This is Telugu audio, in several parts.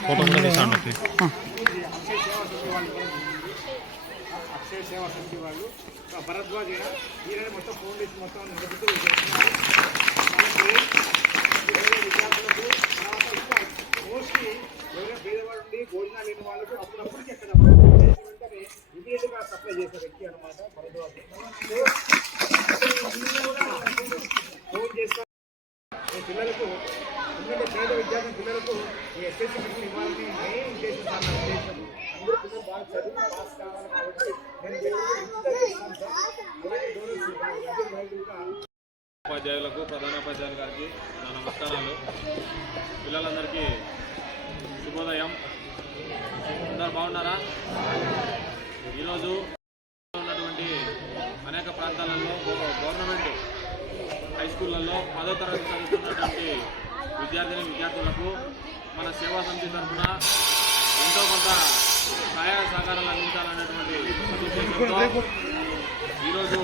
ఫోటో కూడా తీసాను అక్షయ సేవా సమితి వాళ్ళు భరద్వాజ్ ఈయన మొత్తం ఫౌండేషన్ మొత్తం నడుపుతూ విద్యార్థులకు మోస్ట్లీ ఎవరైనా పేదవాళ్ళు ఉండి భోజనాలు లేని వాళ్ళకు అప్పుడప్పుడు ఎక్కడ వెంటనే ఇమీడియట్గా సప్లై చేసే వ్యక్తి అనమాట భరద్వాజ్ ఫోన్ చేస్తారు ఈ పిల్లలకు ఎందుకంటే పేద విద్యార్థి పిల్లలకు ఈ ఎస్ఎస్సీ మెటీరియల్ ఇవ్వాలని మెయిన్ ఉద్దేశం సార్ నా ఉద్దేశం. అందరూ పిల్లలు బాగా చదివి పాస్ కావాలి కాబట్టి నేను ఉపాధ్యాయులకు ప్రధానోపాధ్యాయులు గారికి నా నమస్కారాలు. పిల్లలందరికీ శుభోదయం. అందరు బాగున్నారా? ఈరోజు ఉన్నటువంటి అనేక ప్రాంతాలలో గవర్నమెంట్ హై స్కూళ్ళల్లో పదో తరగతి చదువుతున్నటువంటి విద్యార్థిని విద్యార్థులకు మన సేవా సమితి తరఫున ఎంతో కొంత సహాయ సహకారాలు అందించాలనేటువంటి సదుద్దేశంతో ఈరోజు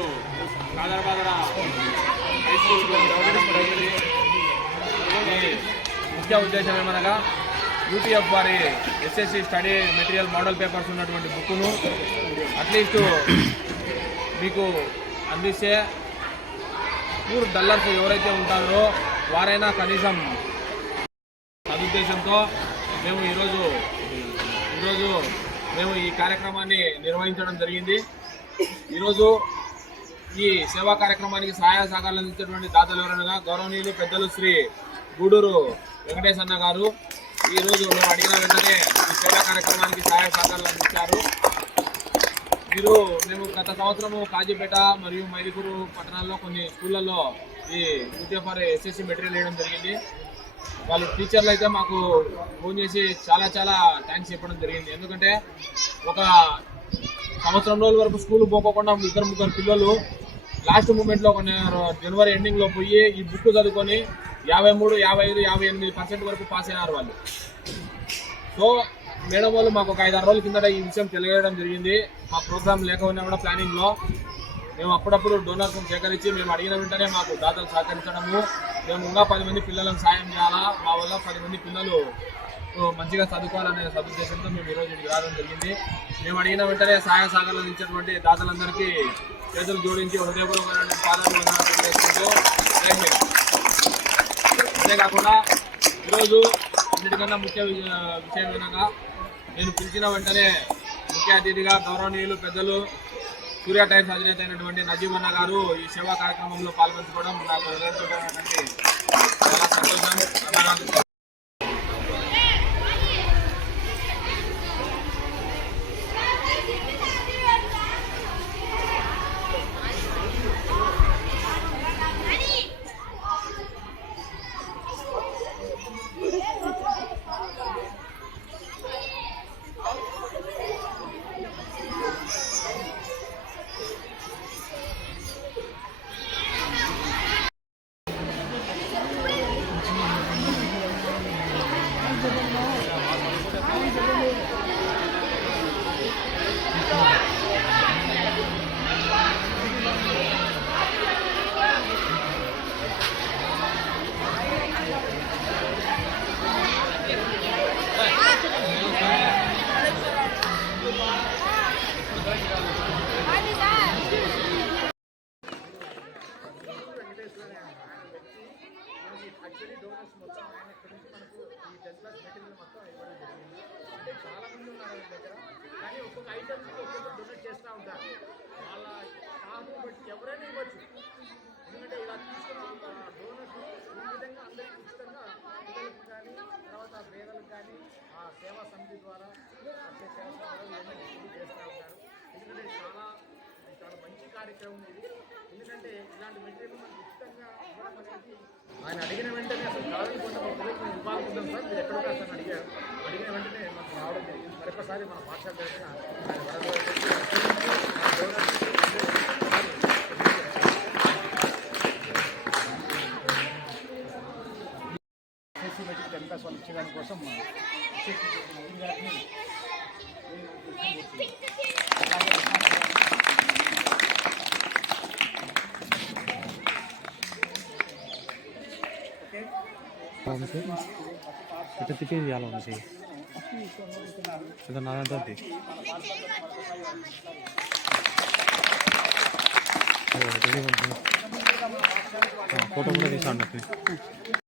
కాదరబాదర హై ముఖ్య ఉద్దేశం ఏమనగా యూటీఎఫ్ వారి SSC study material model papers ఉన్నటువంటి బుక్ను అట్లీస్ట్ మీకు అందిస్తే పూర్ డల్లర్స్ ఎవరైతే ఉంటారో వారైనా కనీసం సదుద్దేశంతో మేము ఈరోజు ఈరోజు మేము ఈ కార్యక్రమాన్ని నిర్వహించడం జరిగింది. ఈరోజు ఈ సేవా కార్యక్రమానికి సహాయ సహకారాలు అందించినటువంటి దాతలు ఎవరనగా గౌరవనీయులు పెద్దలు శ్రీ గూడూరు వెంకటేశ్ అన్న గారు ఈరోజు మేము అడిగిన వెంటనే ఈ సేవా కార్యక్రమానికి సహాయ సహకారాలు అందించారు మీరు మేము గత సంవత్సరము కాజీపేట మరియు మైదుకూరు పట్టణాల్లో కొన్ని స్కూళ్ళల్లో ఈ యూటీఎఫ్ఆర్ ఎస్ఎస్సి మెటీరియల్ వేయడం జరిగింది. వాళ్ళు టీచర్లు అయితే మాకు ఫోన్ చేసి చాలా చాలా థ్యాంక్స్ చెప్పడం జరిగింది. ఎందుకంటే ఒక సంవత్సరం రోజుల వరకు స్కూల్ పోకోకుండా ఇద్దరు ముగ్గురు పిల్లలు లాస్ట్ మూమెంట్లో కొన్ని జనవరి ఎండింగ్లో పోయి ఈ బుక్ చదువుకొని యాభై మూడు యాభై ఐదు యాభై ఎనిమిది పర్సెంట్ వరకు పాస్ అయినారు వాళ్ళు. సో మేడం వాళ్ళు మాకు ఒక ఐదారు రోజుల కిందట ఈ విషయం తెలియడం జరిగింది. మా ప్రోగ్రామ్ లేకపోయినా కూడా ప్లానింగ్లో మేము అప్పుడప్పుడు డోనర్స్ సేకరించి మేము అడిగిన వెంటనే మాకు దాతలు సహకరించడము. మేము ఇంకా పది మంది పిల్లలకు సాయం చేయాలా? మా వల్ల పది మంది పిల్లలు మంచిగా చదువుకోవాలనే సదుద్దేశంతో మేము ఈరోజు ఇక్కడికి రావడం జరిగింది. మేము అడిగిన వెంటనే సహాయ సహకారాలు అందించినటువంటి దాతలందరికీ చేతులు జోడించి హృదయపూర్వకమైన పాదాలు అంతేకాకుండా ఈరోజు అన్నిటికన్నా ముఖ్య విషయం ఏమనగా నేను పిలిచిన వెంటనే ముఖ్య అతిథిగా గౌరవనీయులు పెద్దలు సూర్య టైమ్స్ అధినేత అయినటువంటి నజీబ్ అన్న గారు ఈ సేవా కార్యక్రమంలో పాల్గొంచుకోవడం నాకు యాక్చువల్లీ డోనర్స్ మొత్తం ఆయన ఇక్కడ నుంచి మనకు ఈ టెన్ ప్లస్ మెటీరియల్ మొత్తం ఇవ్వడం జరిగింది. అంటే చాలా మంది ఉన్నారు ఆయన దగ్గర. కానీ ఒక్కొక్క ఐటమ్ ఒక్కొక్కరు డొనేట్ చేస్తూ ఉంటారు. వాళ్ళ కాదు బట్టి ఎవరైనా ఇవ్వచ్చు. ఎందుకంటే ఇలా తీసుకున్న డోనర్స్ ఈ విధంగా అందరికీ ఉచితంగా పిల్లలకు కానీ తర్వాత పేదలకు కానీ ఆ సేవా సమితి ద్వారా వచ్చే సేవా డిస్ట్రిబ్యూట్ చేస్తూ ఉంటారు. ఎందుకంటే చాలా చాలా మంచి కార్యక్రమం ఇది. ఎందుకంటే ఇలాంటి మెటీరియల్ మనకు ఉచితంగా ఇవ్వడం అనేది ఆయన అడిగిన వెంటనే అసలు కాదని కొంత మా పిల్లలకు మేము ఇవ్వాలనుకుంటాం సార్ మీరు ఎక్కడ సార్ అడిగారు. అడిగిన వెంటనే మనకు రావడం జరిగింది. మరొకసారి మన పాఠశాల తరఫున టెన్ క్లాస్ వాళ్ళు ఇచ్చేదాని కోసం గారిని ఓకే వంశీ ఇట్లా తిప్పి ఇవ్వాలి వంశీ ఇది నాదంతా అది. ఓ, ఇది వంశీ. ఆ, ఫోటో కూడా తీసాను